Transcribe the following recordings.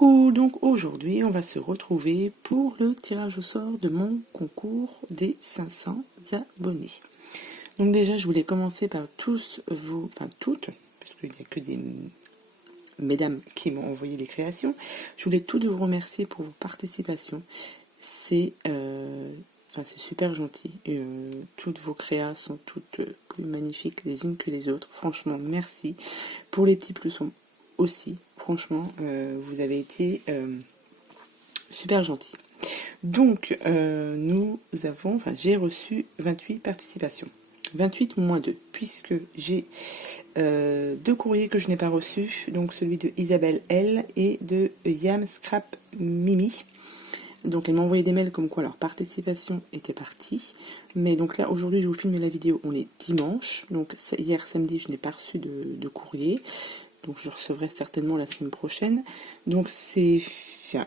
Coucou, donc aujourd'hui on va se retrouver pour le tirage au sort de mon concours des 500 abonnés. Donc déjà je voulais commencer par tous vous, enfin toutes, parce qu'il n'y a que des mesdames qui m'ont envoyé des créations. Je voulais toutes vous remercier pour vos participations. C'est super gentil. Toutes vos créas sont toutes plus magnifiques les unes que les autres. Franchement, merci. Pour les petits plus aussi, franchement, vous avez été super gentils. Donc, j'ai reçu 28 participations. 28 moins 2, puisque j'ai 2 courriers que je n'ai pas reçus, donc celui de Isabelle L et de Yam Scrap Mimi. Donc elle m'a envoyé des mails comme quoi leur participation était partie. Mais donc là, aujourd'hui, je vous filme la vidéo, on est dimanche. Donc hier samedi, je n'ai pas reçu de courrier. Donc je recevrai certainement la semaine prochaine. Donc c'est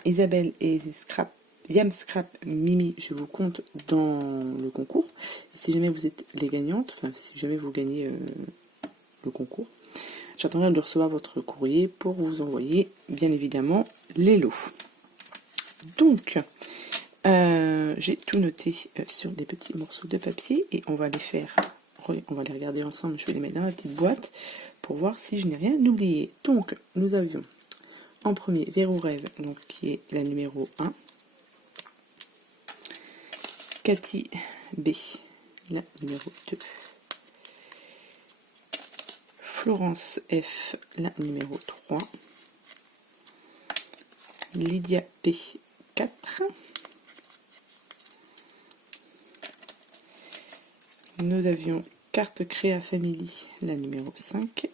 Isabelle et Yam Scrap Mimi, je vous compte dans le concours. Et si jamais vous êtes les gagnantes, enfin si jamais vous gagnez le concours, j'attendrai de recevoir votre courrier pour vous envoyer bien évidemment les lots. Donc j'ai tout noté sur des petits morceaux de papier et on va les regarder ensemble. Je vais les mettre dans la petite boîte pour voir si je n'ai rien oublié. Donc nous avions en premier Verrou Rêve, donc qui est la numéro 1. Cathy B, la numéro 2. Florence F, la numéro 3. Lydia P, 4. Nous avions Carte Créa Family, la numéro 5.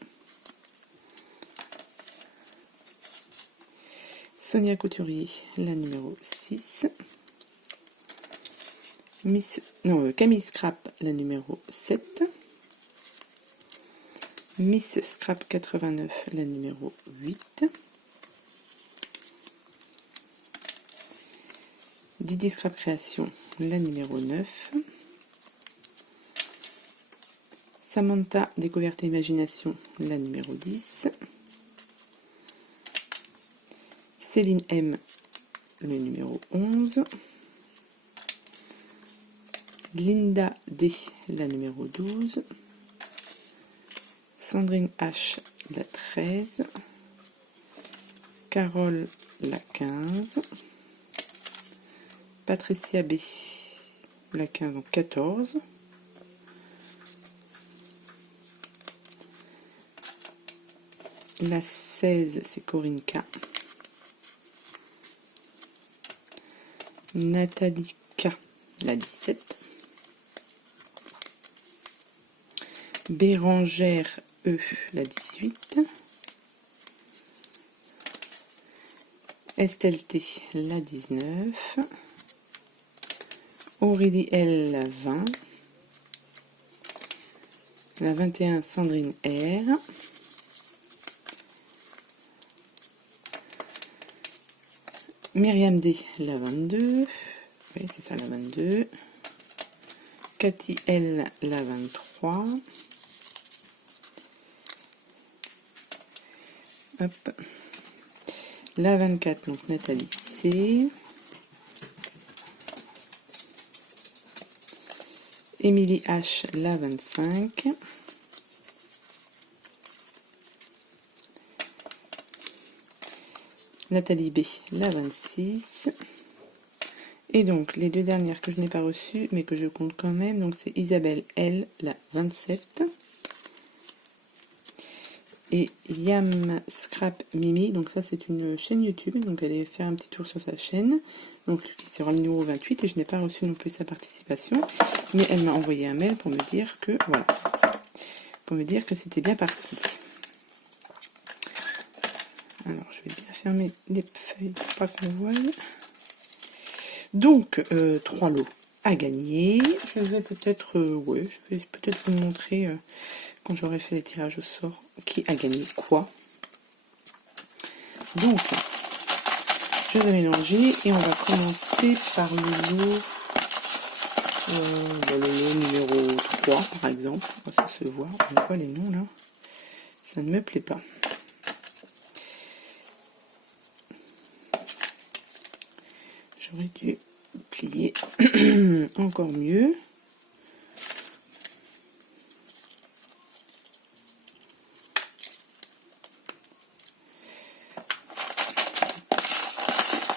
Sonia Couturier, la numéro 6. Camille Scrap, la numéro 7. Miss Scrap 89, la numéro 8. Didi Scrap Création, la numéro 9. Samantha Découverte et Imagination, la numéro 10. Céline M, le numéro 11. Linda D, la numéro 12. Sandrine H, la 13. Carole, la 15. Patricia B, la 15, donc 14. La 16, c'est Corinne K. Nathalie K, la 17. Bérangère E, la 18. Estelle T, la 19. Aurélie L, la 20. La 21, Sandrine R. Myriam D, la 22. Oui, c'est ça, la 22. Cathy L, la 23. Hop. La 24, donc Nathalie C. Émilie H, la 25. Nathalie B, la 26. Et donc, les deux dernières que je n'ai pas reçues, mais que je compte quand même, donc c'est Isabelle L, la 27. Et Yam Scrap Mimi, donc ça c'est une chaîne YouTube, donc allez faire un petit tour sur sa chaîne. Donc qui sera le numéro 28 et je n'ai pas reçu non plus sa participation, mais elle m'a envoyé un mail pour me dire que voilà, pour me dire que c'était bien parti. Alors je vais bien fermer les feuilles pour pas qu'on voie. Donc 3 lots à gagner. Je vais peut-être vous montrer quand j'aurai fait les tirages au sort qui a gagné quoi. Donc je vais mélanger et on va commencer par le lot numéro 3 par exemple. Ça se voit, on voit les noms là. Ça ne me plaît pas. j'aurais dû plier encore mieux.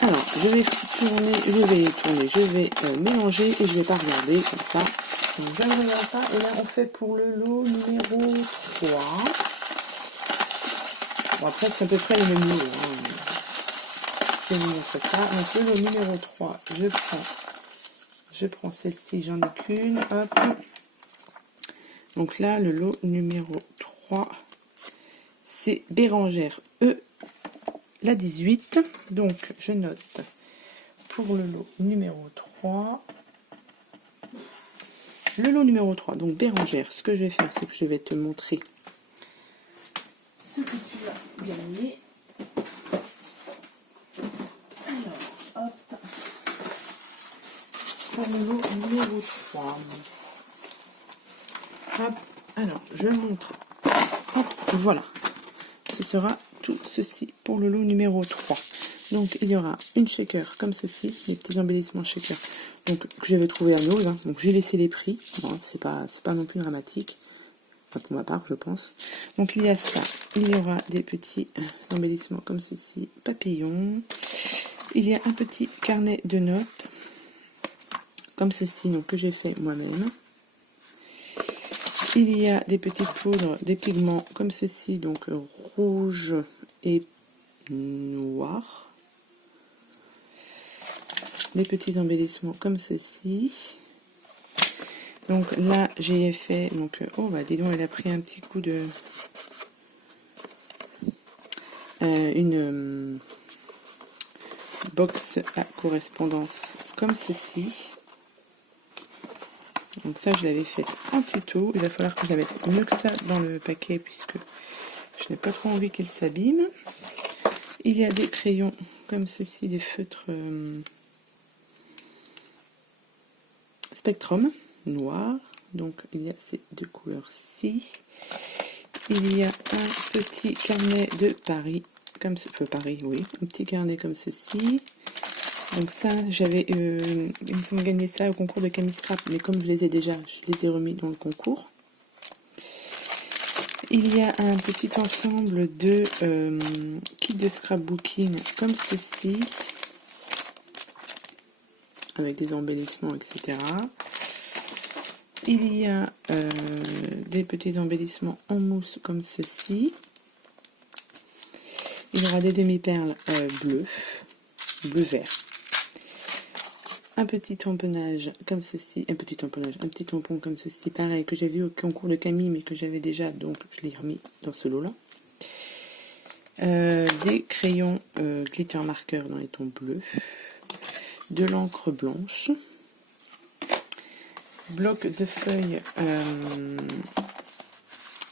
Alors, je vais mélanger et je vais pas regarder comme ça. Donc, je ne regarde pas. Et là, on fait pour le lot numéro 3. Bon, après, c'est à peu près le même lot. Je vais vous montrer ça. Donc, le lot numéro 3, je prends celle-ci, j'en ai qu'une. Hop. Donc là, le lot numéro 3, c'est Bérangère E, la 18. Donc, je note pour le lot numéro 3. Le lot numéro 3, donc Bérangère, ce que je vais faire, c'est que je vais te montrer ce que tu vas gagner. Alors, hop. Pour le lot numéro 3. Hop. Alors, je montre. Hop, voilà. Ce sera tout ceci pour le lot numéro 3. Donc, il y aura une shaker comme ceci, les petits embellissements shaker. Donc, que j'avais trouvé à Nose. Hein. Donc, j'ai laissé les prix. Bon, c'est pas non plus dramatique. Enfin, pour ma part, je pense. Donc, il y a ça. Il y aura des petits embellissements comme ceci, papillons. Il y a un petit carnet de notes comme ceci, donc que j'ai fait moi-même. Il y a des petites poudres, des pigments comme ceci, donc rouge et noir. Des petits embellissements comme ceci. Donc là, j'ai fait, donc, oh bah dis donc, elle a pris un petit coup de... une box à correspondance comme ceci. Donc ça, je l'avais fait en tuto. Il va falloir que je la mette mieux que ça dans le paquet puisque je n'ai pas trop envie qu'elle s'abîme. Il y a des crayons comme ceci, des feutres Spectrum noir. Donc il y a ces deux couleurs-ci. Il y a un petit carnet de Paris, comme ce, Paris, oui, un petit carnet comme ceci. Donc ça, j'avais gagné ça au concours de Camille Scrap, mais comme je les ai déjà, je les ai remis dans le concours. Il y a un petit ensemble de kits de scrapbooking comme ceci, avec des embellissements, etc. Il y a des petits embellissements en mousse comme ceci. Il y aura des demi-perles bleu-vert. Un petit tamponnage comme ceci, un petit tampon comme ceci, pareil, que j'ai vu au concours de Camille, mais que j'avais déjà, donc je l'ai remis dans ce lot-là. Des crayons glitter marqueur dans les tons bleus, de l'encre blanche, bloc de feuilles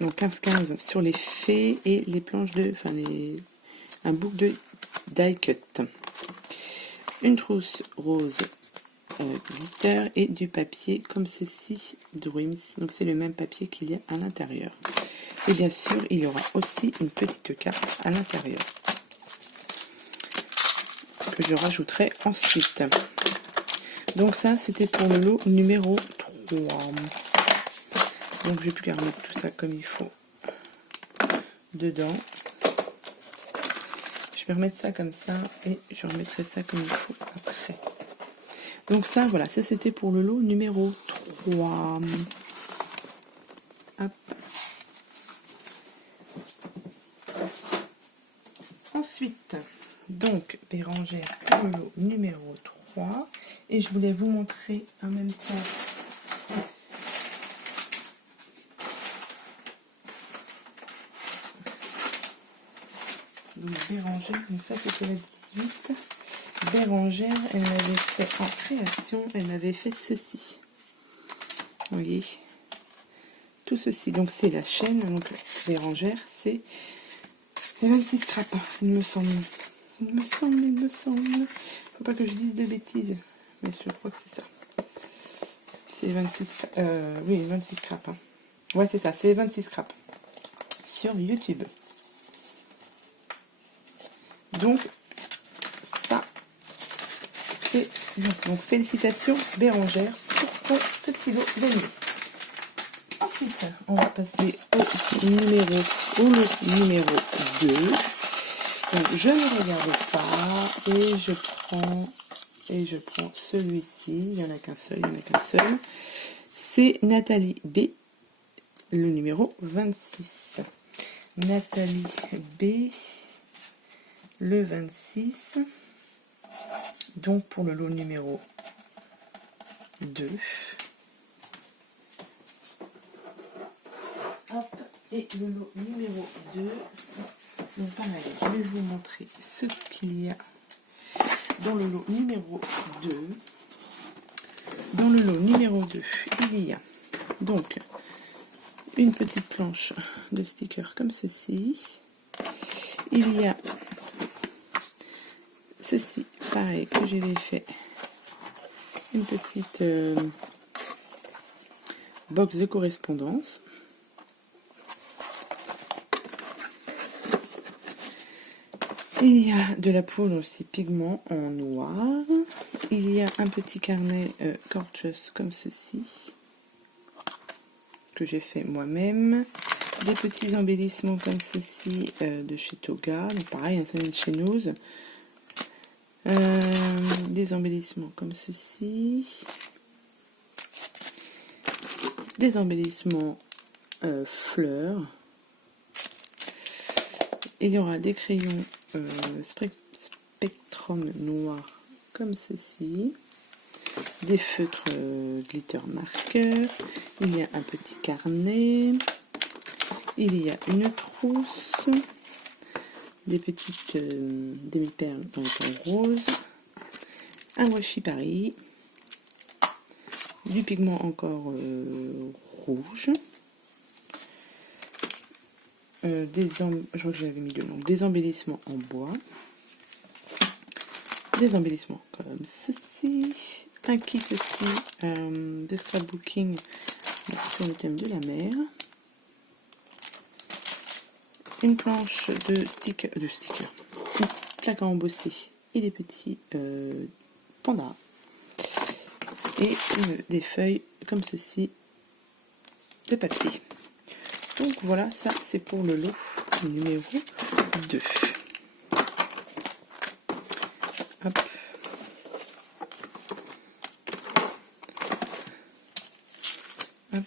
donc 15-15 sur les fées et les planches de, enfin un book de die cut, une trousse rose glitter et du papier comme ceci Dreams, donc c'est le même papier qu'il y a à l'intérieur. Et bien sûr, il y aura aussi une petite carte à l'intérieur que je rajouterai ensuite. Donc ça, c'était pour le lot numéro 3. Donc j'ai plus qu'à remettre tout ça comme il faut dedans. Je vais remettre ça comme ça et je remettrai ça comme il faut après. Donc ça, voilà, ça c'était pour le lot numéro 3. Hop. Ensuite, donc Bérangère pour le lot numéro 3. Et je voulais vous montrer en même temps donc Bérangère, donc ça c'était la 18. Bérangère, elle m'avait fait en création, elle m'avait fait ceci. Vous voyez, tout ceci. Donc c'est la chaîne, donc Bérangère, c'est 26 scraps, il me semble. Il me semble. Faut pas que je dise de bêtises, mais je crois que c'est ça. C'est 26 scraps. Oui, 26 scraps. Hein. Ouais, c'est ça, c'est 26 scraps sur YouTube. Donc, ça, c'est Donc félicitations Bérangère pour ton petit lot gagné. Ensuite, on va passer au lot numéro 2. Donc je ne regarde pas et je prends celui-ci. Il n'y en a qu'un seul, C'est Nathalie B, le numéro 26. Nathalie B, le 26. Donc pour le lot numéro 2. Hop, et le lot numéro 2. Donc pareil, je vais vous montrer ce qu'il y a dans le lot numéro 2. Dans le lot numéro 2, il y a donc une petite planche de stickers comme ceci. Il y a ceci, pareil, que j'ai fait. Une petite box de correspondance. Il y a de la poudre aussi pigment en noir. Il y a un petit carnet Gorgeous comme ceci, que j'ai fait moi-même. Des petits embellissements comme ceci de chez Toga. Donc pareil, ça vient de chez Noz. Des embellissements comme ceci. Des embellissements fleurs. Il y aura des crayons Spectrum noir comme ceci, des feutres glitter marqueur, il y a un petit carnet, il y a une trousse, des petites demi-perles en rose, un washi Paris, du pigment encore rouge, je crois que j'avais mis le nom, des embellissements en bois, des embellissements comme ceci, un kit aussi de scrapbooking sur le thème de la mer, une planche de stickers, une plaque à embosser et des petits pandas, et des feuilles comme ceci de papier. Donc voilà, ça c'est pour le lot numéro 2. Hop. Hop.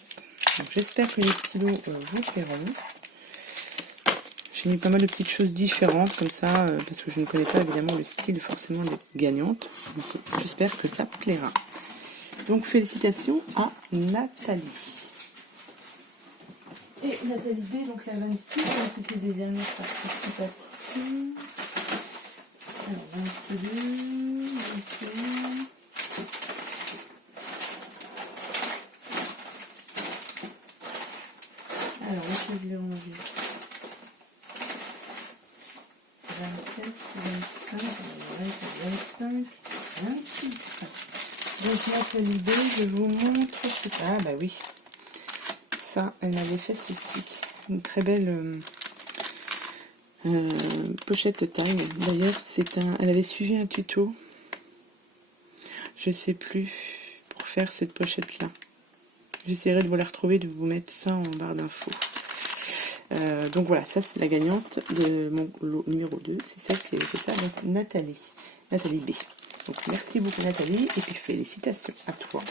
J'espère que les petits lots vous plairont. J'ai mis pas mal de petites choses différentes comme ça, parce que je ne connais pas évidemment le style forcément des gagnantes. J'espère que ça plaira. Donc félicitations à Nathalie. Et Nathalie B, donc la 26, c'était des dernières participations. Alors 22, 21. Alors, est-ce que je l'ai rangé? 24, 25, 26. Donc Nathalie B, je vous montre ce que... Ah bah oui. Ça, elle m'avait fait ceci. Une très belle pochette taille. D'ailleurs, elle avait suivi un tuto. Je sais plus, pour faire cette pochette-là. J'essaierai de vous la retrouver, de vous mettre ça en barre d'infos. Donc voilà, ça c'est la gagnante de mon lot numéro 2. C'est celle qui avait fait ça, donc Nathalie B. Donc merci beaucoup Nathalie, et puis félicitations à toi.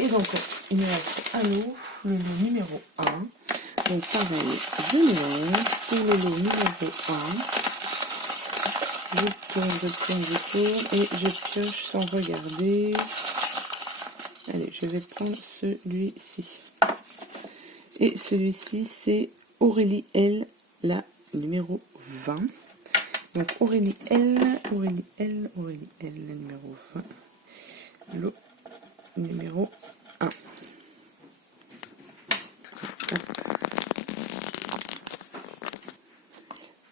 Et donc il me reste un lot, le lot numéro 1. Donc pareil, je mélange pour le lot numéro 1. Je tourne et je pioche sans regarder. Allez, je vais prendre celui-ci. Et celui-ci, c'est Aurélie L, la numéro 20. Donc Aurélie L, la numéro 20. Lot numéro 1.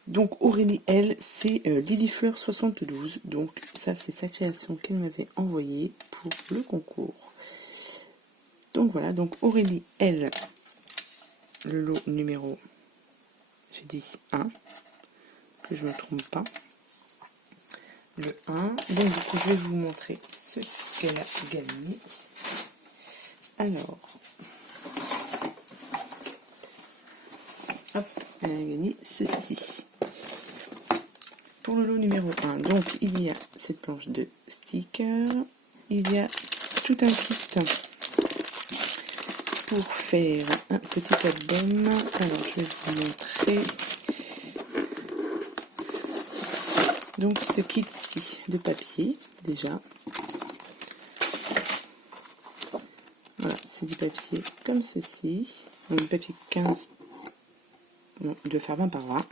Donc Aurélie L, c'est Lily Fleur 72. Donc ça, c'est sa création qu'elle m'avait envoyée pour le concours. Donc voilà, donc Aurélie L, le lot numéro, j'ai dit 1, que je ne me trompe pas. le 1. Donc du coup, je vais vous montrer ce qu'elle a gagné. Alors, hop, elle a gagné ceci. Pour le lot numéro 1, donc il y a cette planche de stickers, il y a tout un kit pour faire un petit album. Alors je vais vous montrer donc ce kit-ci de papier déjà. Voilà, c'est du papier comme ceci, donc du papier 15, non, il doit faire 20 par 20.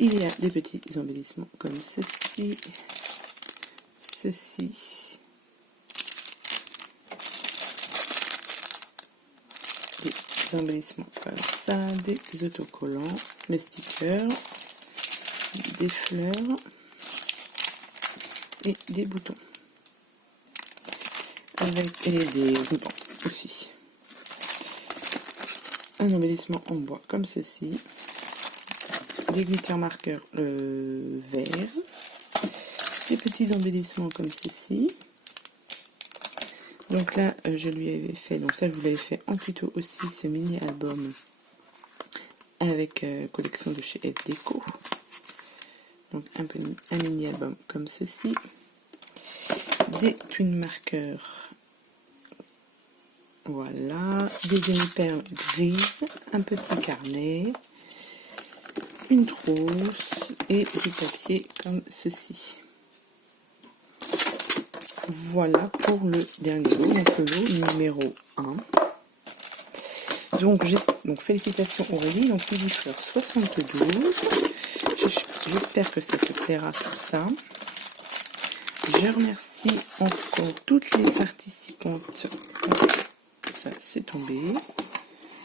Il y a des petits embellissements comme ceci, ceci, des embellissements comme ça, des autocollants, les stickers, des fleurs et des boutons. Et des boutons aussi. Un embellissement en bois comme ceci. Des glitter marqueurs verts. Des petits embellissements comme ceci. Donc là, je lui avais fait, donc ça je vous l'avais fait en tuto aussi, ce mini album avec collection de chez F Déco. Donc un mini album comme ceci. Des twin marqueurs. Voilà. Des demi-perles grises. Un petit carnet. Une trousse. Et du papier comme ceci. Voilà pour le dernier lot, donc le lot numéro 1. Donc félicitations Aurélie, donc Fleur 72. J'espère que ça te plaira tout ça. Je remercie encore toutes les participantes, ça c'est tombé,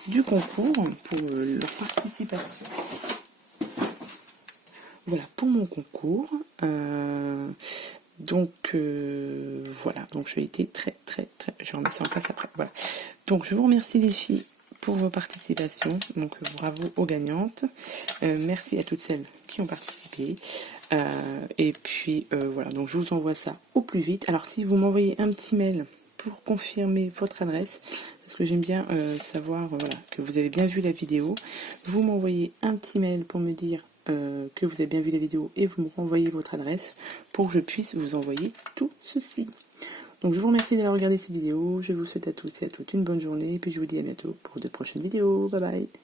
du concours pour leur participation. Voilà pour mon concours. Voilà, donc j'ai été très, je remets ça en place après, voilà. Donc je vous remercie les filles pour vos participations, donc bravo aux gagnantes, merci à toutes celles qui ont participé, et puis voilà, donc je vous envoie ça au plus vite. Alors si vous m'envoyez un petit mail pour confirmer votre adresse, parce que j'aime bien savoir voilà, que vous avez bien vu la vidéo, vous m'envoyez un petit mail pour me dire que vous avez bien vu la vidéo et vous me renvoyez votre adresse pour que je puisse vous envoyer tout ceci. Donc je vous remercie d'avoir regardé cette vidéo, je vous souhaite à tous et à toutes une bonne journée et puis je vous dis à bientôt pour de prochaines vidéos. Bye bye.